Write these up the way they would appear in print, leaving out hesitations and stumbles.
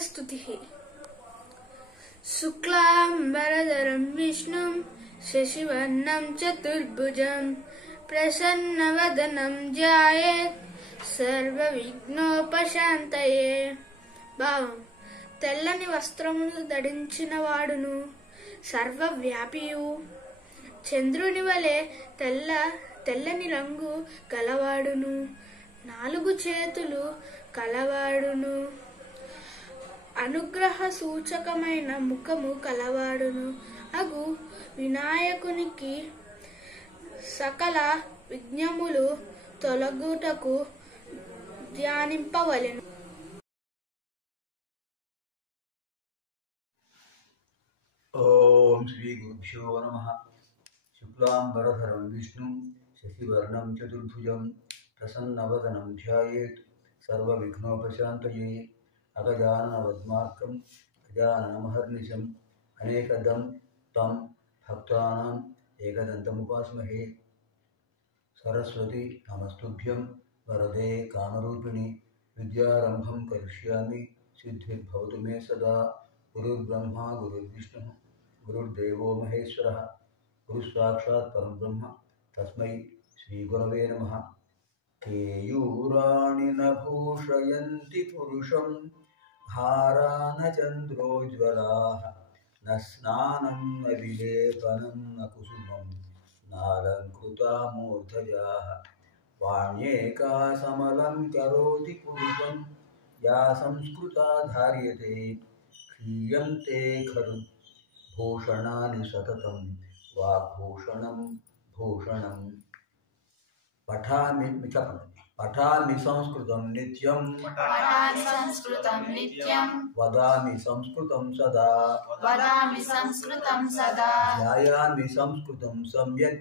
स्तुतिः। शुक्लाम्बरधरं विष्णुं शशिवर्णं चतुर्भुजं प्रसन्नवदनं ध्यायेत् సర్వవిఘ్నోపశాంతయే. భావం: తెల్లని వస్త్రములు ధరించిన వాడును, సర్వవ్యాపియు, చంద్రుని వలె తెల్లని రంగు గలవాడును, 4 చేతులు కలవాడును, అనుగ్రహ సూచకమైన ముఖము కలవాడును అగు వినాయకునికి సకల విఘ్నములు తొలగుటకు ధ్యానింపవలెను. ఓం శ్రీ గురుభ్యో నమః. శుక్లాంబరధరం విష్ణుం శశివర్ణం చతుర్భుజం ప్రసన్నవదనం ధ్యాయేత్ సర్వవిఘ్నోపశాంతయే. అగజాననవద్మార్కం గజాననమహర్నిశం అనేకదం తం భక్తానాం ఏకదంతముపాస్మహే. సరస్వతి నమస్తుభ్యం వరదే కామరూపిణి విద్యారంభం కరిష్యామి సిద్ధిర్భవతు మే సదా. గురుర్బ్రహ్మ గురుర్విష్ణు గురుర్దేవో మహేశ్వరః గురుసాక్షాత్ పరబ్రహ్మ తస్మై శ్రీగురవే నమః. కేయూరాణి న భూషయంతి పురుషం హారాన చంద్రోజ్వలాః న స్నానం న విలేపనం న కుసుమం నాలంకృతా మూర్ధజాః. వాణ్యేకా సమలం కరోతి పురుషం యా సంస్కృతా ధార్యతే క్షీయంతే ఖలు భూషణాని సతతం వాగ్భూషణం భూషణం. పఠామి సంస్కృతం నిత్యం వదామి సంస్కృతం సదా ధ్యాయామి సంస్కృతం సమ్యక్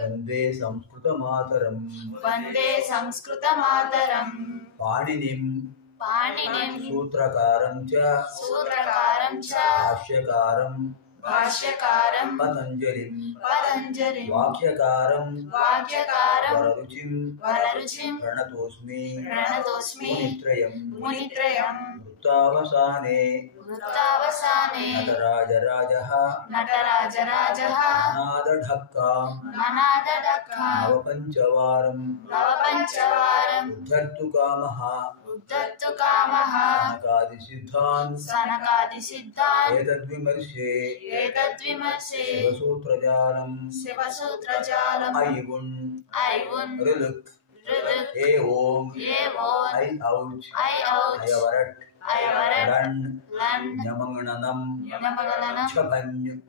వందే సంస్కృతమాతరం పాణినిం సూత్రకారం చ భాష్యకారం పతంజలిం వాక్యకారం వరరుచిం ప్రణతోస్మి మునిత్రయం. వృత్తావసానే నటరాజరాజః నాదఢక్కాం నవపంచవారం ఉద్ధర్తు కామః సనకాది సిద్ధాన్ ఏతద్విమర్శే శివసూత్రజాలం ఐవున్ రులుక్ ఏ ఓం ఐ ఔచ్ అయవరట్ లం ఞమగణనం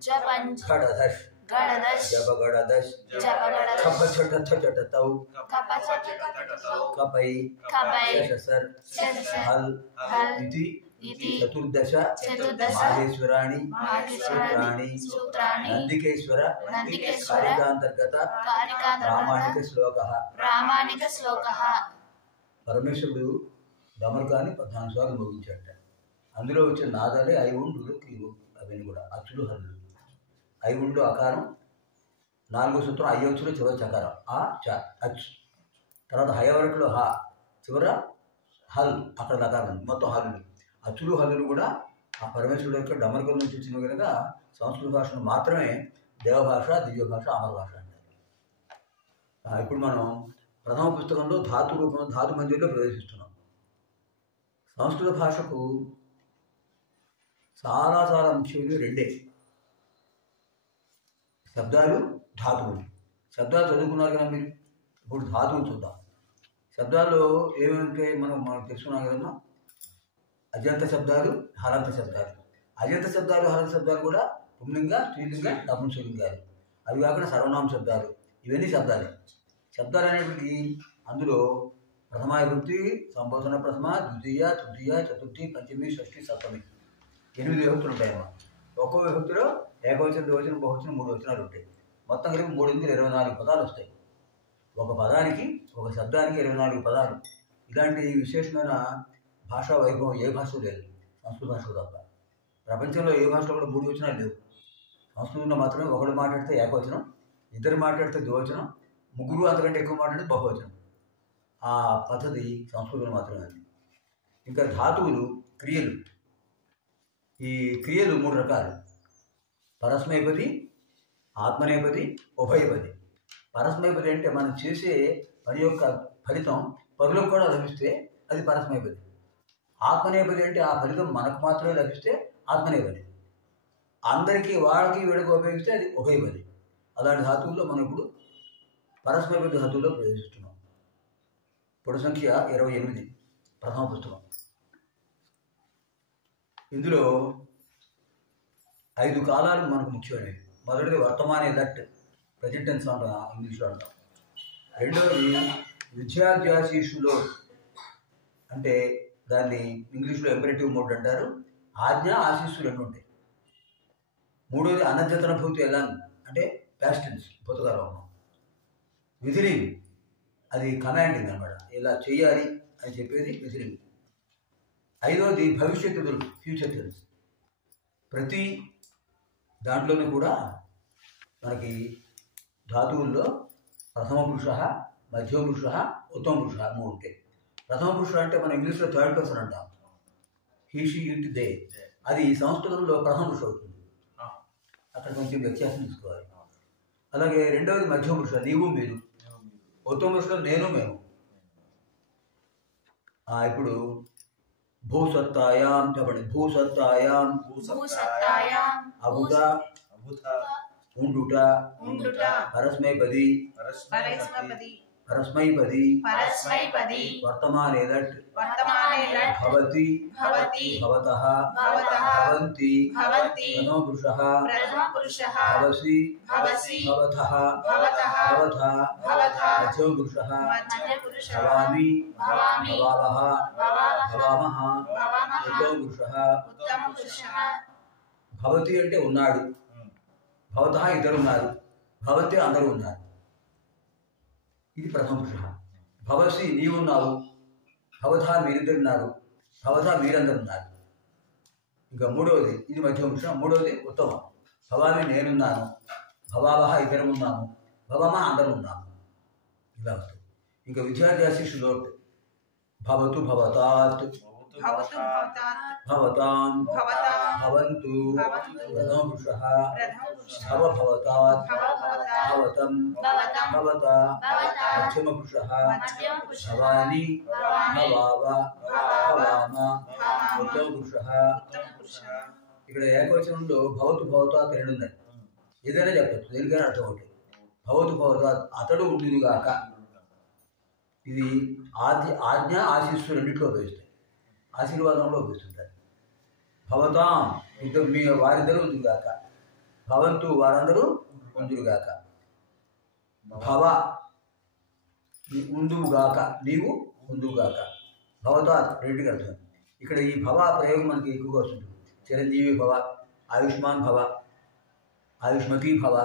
ఛపంజ్ ఖడదష్ జబగడదష్ ఖపఛటథచటతౌ కపై శశసర్ హల్ ఇతి చతుర్దశ మాహేశ్వరాణి సూత్రాణి నందికేశ్వర కారికాంతర్గత ప్రామాణిక శ్లోకః. పరమేశ్వరుడు డమరుకాన్ని 14 సార్లు మోగించాట. అందులో వచ్చిన నాదాలే ఐవుండు అవన్నీ కూడా అచ్చులు హల్లు. ఐవుండు అకారం, 4వ సూత్రం అయ్యొచ్చులో చివరి చకారం ఆ చ అచ్. తర్వాత హయవరకులో హ చివర హల్, అక్కడ నకారం, మొత్తం హల్లు. అచ్చులు హల్లులు కూడా ఆ పరమేశ్వరుడు యొక్క డమరుకం నుంచి వచ్చిన కనుక సంస్కృత భాషను మాత్రమే దేవభాష, దివ్య భాష, అమర భాష అంటారు. ఇప్పుడు మనం ప్రథమ పుస్తకంలో ధాతు రూపంలో ధాతు మంజరిలో ప్రవేశిస్తున్నాం. సంస్కృత భాషకు చాలా చాలా ముఖ్యమైనవి 2 శబ్దాలు, ధాతువులు. శబ్దాలు చదువుకున్నారు కదా మీరు. ఇప్పుడు ధాతువులు చూద్దాం. శబ్దాల్లో ఏమేమింటే మనకు తెలుసుకున్నాం కదమ్మా. అజంత శబ్దాలు, హలంత శబ్దాలు. అజంత శబ్దాలు, హలంత శబ్దాలు కూడా పుంలింగ, స్త్రీలింగ, నపుంసలింగాలు. అవి కాకుండా సర్వనామ శబ్దాలు. ఇవన్నీ శబ్దాలే. శబ్దాలు అనేటివి అందులో ప్రథమా విభక్తి, సంబోధన ప్రథమ, ద్వితీయ, తృతీయ, చతుర్థి, పంచమి, షష్ఠి, సప్తమి 8 విభక్తులు ఉంటాయమ్మా. ఒక్కో విభక్తిలో ఏకవచనం, ద్వివచనం, బహువచనం 3 వచనాలు ఉంటాయి. మొత్తం కలిపి 3 × 24 పదాలు వస్తాయి. ఒక పదానికి, ఒక శబ్దానికి 24 పదాలు. ఇలాంటి విశేషమైన భాషా వైభవం ఏ భాషలో లేదు, సంస్కృత భాషలో తప్ప. ప్రపంచంలో ఏ భాషలో కూడా 3 వచనాలు లేవు. సంస్కృతంలో మాత్రమే ఒకడు మాట్లాడితే ఏకవచనం, ఇద్దరు మాట్లాడితే ద్వివచనం, ముగ్గురు అంతకంటే ఎక్కువ మాట్లాడితే బహువచనం. ఆ పద్ధతి సంస్కృతంలో మాత్రమే ఉంది. ఇంకా ధాతువులు, క్రియలు. ఈ క్రియలు 3 రకాలు: పరస్మైపది, ఆత్మనేపది, ఉభయపది. పరస్మైపది అంటే మనం చేసే పని యొక్క ఫలితం పరులకు కూడా లభిస్తే అది పరస్మైపది. ఆత్మనేపది అంటే ఆ ఫలితం మనకు మాత్రమే లభిస్తే ఆత్మనేపది. అందరికీ వాళ్ళకి వీళ్ళకి ఉపయోగిస్తే అది ఉభయపది. అలాంటి ధాతువుల్లో మనం ఇప్పుడు పరస్మైపది ధాతువుల్లో ప్రవేశిస్తున్నాం. పొడి సంఖ్య 28, ప్రథమ పుస్తకం. ఇందులో 5 కాలాలు మనకు ముఖ్యమైనవి. మొదటిది వర్తమానే, దట్, ప్రజెంట్ టెన్స్ అంటాం, ఇంగ్లీష్లో అంటాం. రెండవది విద్యాధ్యాశీషులో, అంటే దాన్ని ఇంగ్లీష్లో ఇంపరేటివ్ మోడ్ అంటారు. ఆజ్ఞ, ఆశీస్సు 2 ఉంటాయి. మూడవది అనధ్యతన భూతి ఎలాంగ్, అంటే పాస్ట్ టెన్స్, భూతకాలం. విధిలింగ్, అది కమాండింగ్ అన్నమాట, ఇలా చేయాలి అని చెప్పేది విధిలింగ్. ఐదవది భవిష్యత్తు, ఫ్యూచర్ టెన్స్. ప్రతి దాంట్లోనూ కూడా మనకి ధాతువుల్లో ప్రథమ పురుష, మధ్యమ పురుష, ఉత్తమ పురుష 3 ఉంటాయి. ప్రథమ పురుష అంటే మనం ఇంగ్లీష్లో థర్డ్ పర్సన్ అంటాం, హీ, షీ, ఇట్, దే. అది సంస్కృతంలో ప్రథమ పురుష అవుతుంది. అక్కడ కొంచెం వ్యత్యాసం తీసుకోవాలి. అలాగే రెండవది మధ్యమ పురుష, నీవు, మీరు. ఉత్తమ పురుషులో నేను, మేము. ఇప్పుడు భూసత్తాయాం చెప్పండి. భూసత్తాయాం, అభుత, ఉండుట, పరస్మైపది, పరస్మైపది, వర్తమానే లట్, భవతి, భవతః, భవంతి, ప్రథమ పురుషః, భవసి, భవతః, మధ్యమ పురుషః, భవామి, భవావః, భవామః, ఉత్తమ పురుషః. భవతి అంటే ఉన్నాడు, భవతః ఇద్దరున్నారు, భవంతి అందరూ ఉన్నారు. ఇది ప్రథమ పురుష. భవసి నీవున్నావు, భవతః మీరిద్దరున్నారు, భవతః మీరందరున్నారు. ఇంకా మూడవది, ఇది మధ్యమ పురుష. మూడవది ఉత్తమ. భవామి నేనున్నాను, భవావహ ఇద్దరమున్నాము, భవమ అందరూ ఉన్నాము. ఇలా వస్తుంది. ఇంకా విద్యాధ్యాశిషు లోట్. భవతు, భవతాత్, భవతాం, భవంతు, ప్రథమ పురుషః, భవ, భవతాత్, భవతం, భవత, మధ్యమ పురుషః, భవాని, భవావ, భవామ, ఉత్తమ పురుషః. ఇక్కడ ఏకవచనంలో భవతు, భవతాత్ 2 ఉన్నాయి. ఏదైనా చెప్పచ్చు, దేనికైనా అర్థం అవుతుంది. భవతు, భవతాత్, అతడు ఉండునుగాక. ఇది ఆజ్ఞ, ఆశీస్సు రెండింటిలో ఉపయోగిస్తాయి, ఆశీర్వాదంలో ఉపయోగిస్తుంటారు. భవతాం, ఇద్దరు, మీ వారిద్దరూ ఉందురుగాక. భవంతు, వారందరూ ఉందురుగాక. భవ, ఉందువుగాక, నీవు ఉందువుగాక. భవతాత్ రెండుకి అర్థం. ఇక్కడ ఈ భవ ప్రయోగం మనకి ఎక్కువగా వస్తుంది. చిరంజీవి భవ, ఆయుష్మాన్ భవ, ఆయుష్మతి భవ,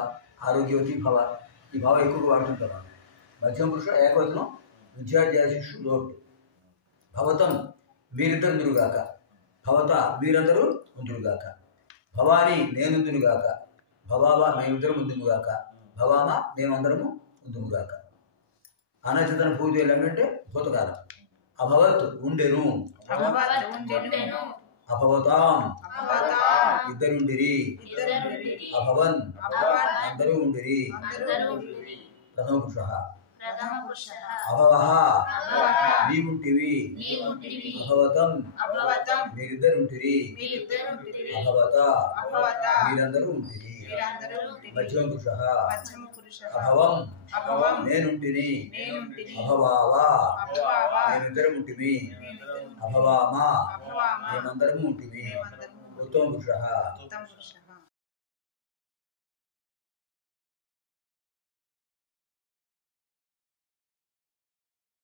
ఆరోగ్యవతి భవ. ఈ భవ ఎక్కువగా వాడుతుంటాం. మధ్యమ పురుష ఏకవచనం విద్యాధ్యాశిషు లోటు. భవతం, మీరిద్దరు ఉందురుగాక. భవత, మీరందరూ ఉందురుగాక. భవాని, నేనుందునుగాక. భవావ, మేమిద్దరం ఉందుముగాక. భవామ, మేమందరము ఉందుముగాక. అనచితన భూతి ఎలాగంటే భూతకాలం. అభవత్, ఉండెను. అభవతాం, ఇద్దరుండిరి. అభవన్, అందరూ ఉండిరి. ప్రథమ పురుష. అభవః, నీవుంటివి. అభవతం, మీరిద్దరుంటిరి. అభవత, మీరందరూ ఉంటిరి. మధ్యమ పురుషః. అభవం, నేనుంటిని. అభవావ, మేమిద్దరం ఉంటిమి. అభవామ, మేమందరము ఉంటిమి. ఉత్తమ పురుషః.